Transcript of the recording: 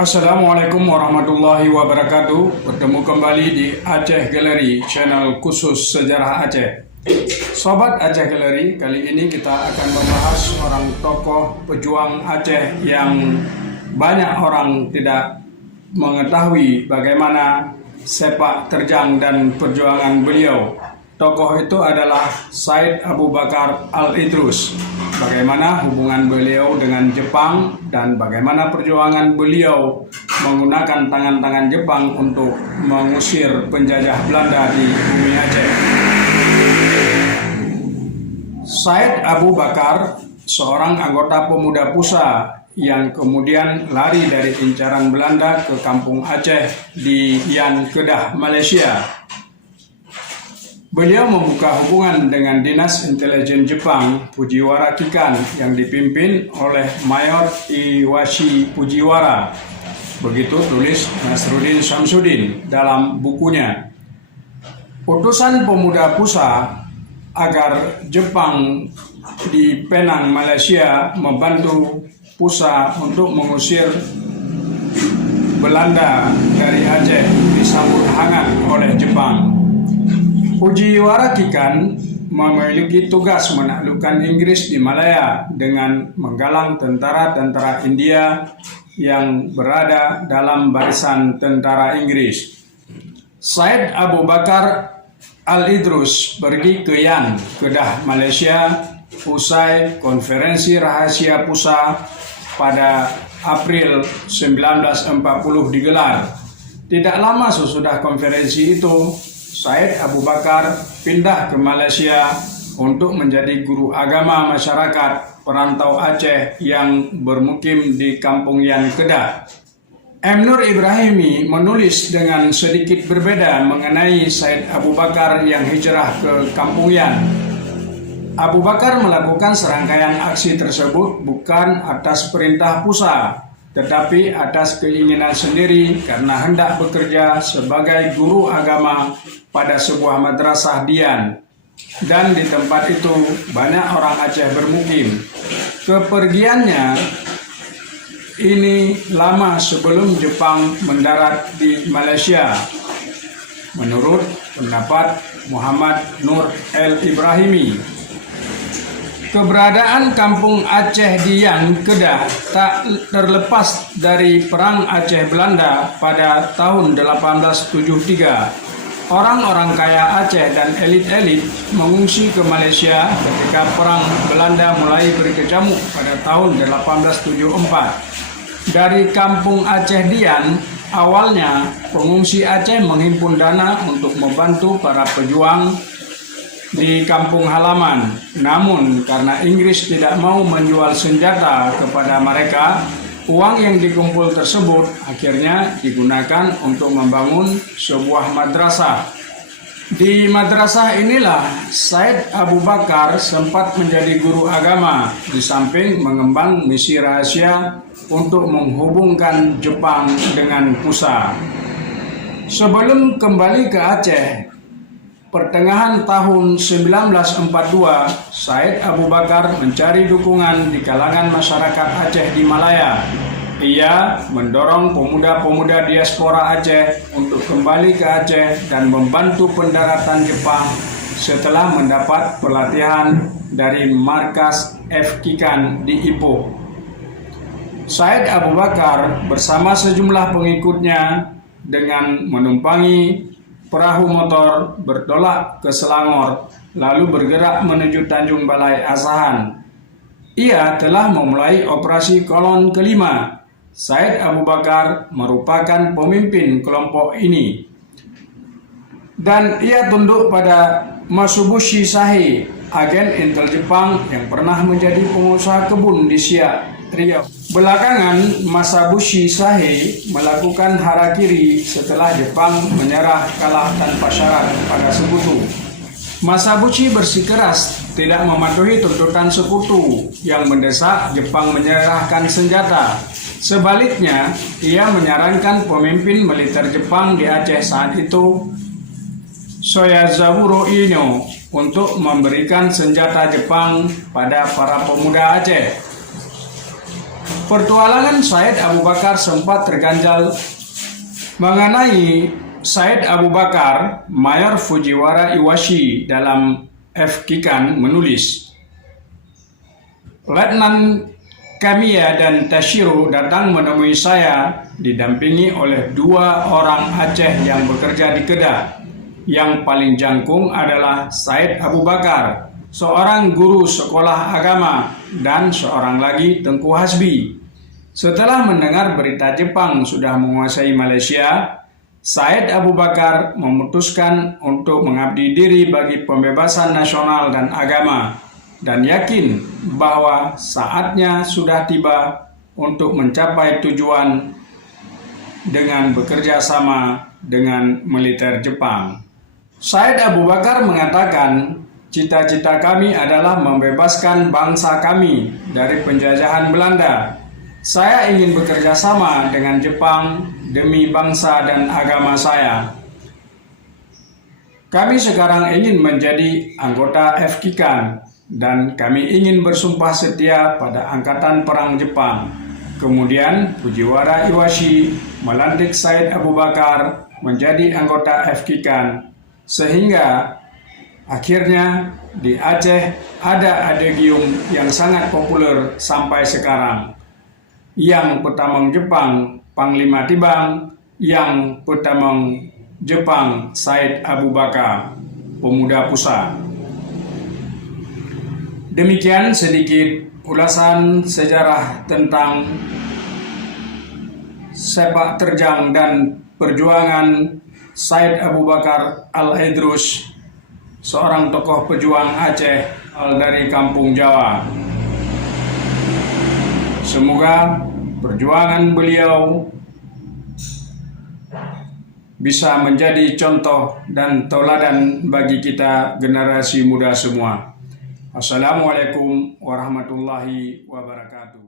Assalamualaikum warahmatullahi wabarakatuh. Bertemu kembali di Aceh Gallery, channel khusus sejarah Aceh. Sobat Aceh Gallery, kali ini kita akan membahas orang tokoh pejuang Aceh yang banyak orang tidak mengetahui bagaimana sepak terjang dan perjuangan beliau. Tokoh itu adalah Said Abu Bakar Al-Idrus. Bagaimana hubungan beliau dengan Jepang dan bagaimana perjuangan beliau menggunakan tangan-tangan Jepang untuk mengusir penjajah Belanda di bumi Aceh. Said Abu Bakar, seorang anggota pemuda PUSA yang kemudian lari dari incaran Belanda ke kampung Aceh di Yan Kedah, Malaysia. Beliau membuka hubungan dengan Dinas Intelijen Jepang Fujiwara Kikan yang dipimpin oleh Mayor Iwashi Fujiwara. Begitu tulis Nasruddin Syamsuddin dalam bukunya. Utusan pemuda PUSA agar Jepang di Penang, Malaysia membantu PUSA untuk mengusir Belanda dari Aceh disambut hangat oleh Jepang. Fujiwara Kikan memiliki tugas menaklukkan Inggris di Malaya dengan menggalang tentara-tentara India yang berada dalam barisan tentara Inggris. Said Abu Bakar Al-Idrus pergi ke Yan, Kedah, Malaysia usai konferensi rahasia PUSA pada April 1940 digelar. Tidak lama sesudah konferensi itu, Said Abu Bakar pindah ke Malaysia untuk menjadi guru agama masyarakat perantau Aceh yang bermukim di kampung Yan Kedah. M. Nur Ibrahimi menulis dengan sedikit berbeda mengenai Said Abu Bakar yang hijrah ke kampung Yan. Abu Bakar melakukan serangkaian aksi tersebut bukan atas perintah PUSA, tetapi atas keinginan sendiri karena hendak bekerja sebagai guru agama pada sebuah madrasah Dian. Dan di tempat itu banyak orang Aceh bermukim. Kepergiannya ini lama sebelum Jepang mendarat di Malaysia. Menurut pendapat Muhammad Nur L. Ibrahimi, keberadaan kampung Aceh di Yan Kedah tak terlepas dari Perang Aceh Belanda pada tahun 1873. Orang-orang kaya Aceh dan elit-elit mengungsi ke Malaysia ketika Perang Belanda mulai berkecamuk pada tahun 1874. Dari kampung Aceh Dian, awalnya pengungsi Aceh menghimpun dana untuk membantu para pejuang di kampung halaman. Namun karena Inggris tidak mau menjual senjata kepada mereka, uang yang dikumpul tersebut akhirnya digunakan untuk membangun sebuah madrasah. Di madrasah inilah Said Abu Bakar sempat menjadi guru agama di samping mengembang misi rahasia untuk menghubungkan Jepang dengan PUSA. Sebelum kembali ke Aceh, pertengahan tahun 1942, Said Abu Bakar mencari dukungan di kalangan masyarakat Aceh di Malaya. Ia mendorong pemuda-pemuda diaspora Aceh untuk kembali ke Aceh dan membantu pendaratan Jepang setelah mendapat pelatihan dari markas F. Kikan di Ipoh. Said Abu Bakar bersama sejumlah pengikutnya dengan menumpangi perahu motor bertolak ke Selangor, lalu bergerak menuju Tanjung Balai Asahan. Ia telah memulai operasi Kolon kelima. Said Abu Bakar merupakan pemimpin kelompok ini. Dan ia tunduk pada Masubushi Sahe, agen intel Jepang yang pernah menjadi pengusaha kebun di Siak, Riau. Belakangan, Masabushi Sahe melakukan harakiri setelah Jepang menyerah kalah tanpa syarat pada sekutu. Masabushi bersikeras tidak mematuhi tuntutan sekutu yang mendesak Jepang menyerahkan senjata. Sebaliknya, ia menyarankan pemimpin militer Jepang di Aceh saat itu, Soyazaburo Ino, untuk memberikan senjata Jepang pada para pemuda Aceh. Pertualangan Said Abu Bakar sempat terganjal. Mengenai Said Abu Bakar, Mayor Fujiwara Iwashi dalam F. Kikan menulis, Letnan Kamiya dan Tashiro datang menemui saya didampingi oleh 2 orang Aceh yang bekerja di Kedah. Yang paling jangkung adalah Said Abu Bakar, seorang guru sekolah agama, dan seorang lagi Tengku Hasbi. Setelah mendengar berita Jepang sudah menguasai Malaysia, Said Abu Bakar memutuskan untuk mengabdi diri bagi pembebasan nasional dan agama, dan yakin bahwa saatnya sudah tiba untuk mencapai tujuan dengan bekerja sama dengan militer Jepang. Said Abu Bakar mengatakan, cita-cita kami adalah membebaskan bangsa kami dari penjajahan Belanda. Saya ingin bekerja sama dengan Jepang demi bangsa dan agama saya. Kami sekarang ingin menjadi anggota F. Kikan, dan kami ingin bersumpah setia pada Angkatan Perang Jepang. Kemudian Fujiwara Iwashi melantik Said Abu Bakar menjadi anggota F. Kikan, sehingga akhirnya di Aceh ada adegium yang sangat populer sampai sekarang. Yang Petamang Jepang, Panglima Tibang, yang Petamang Jepang, Said Abu Bakar, Pemuda Pusa. Demikian sedikit ulasan sejarah tentang sepak terjang dan perjuangan Said Abu Bakar Al-Idrus, seorang tokoh pejuang Aceh dari kampung Jawa. Semoga perjuangan beliau bisa menjadi contoh dan tauladan bagi kita generasi muda semua. Assalamualaikum warahmatullahi wabarakatuh.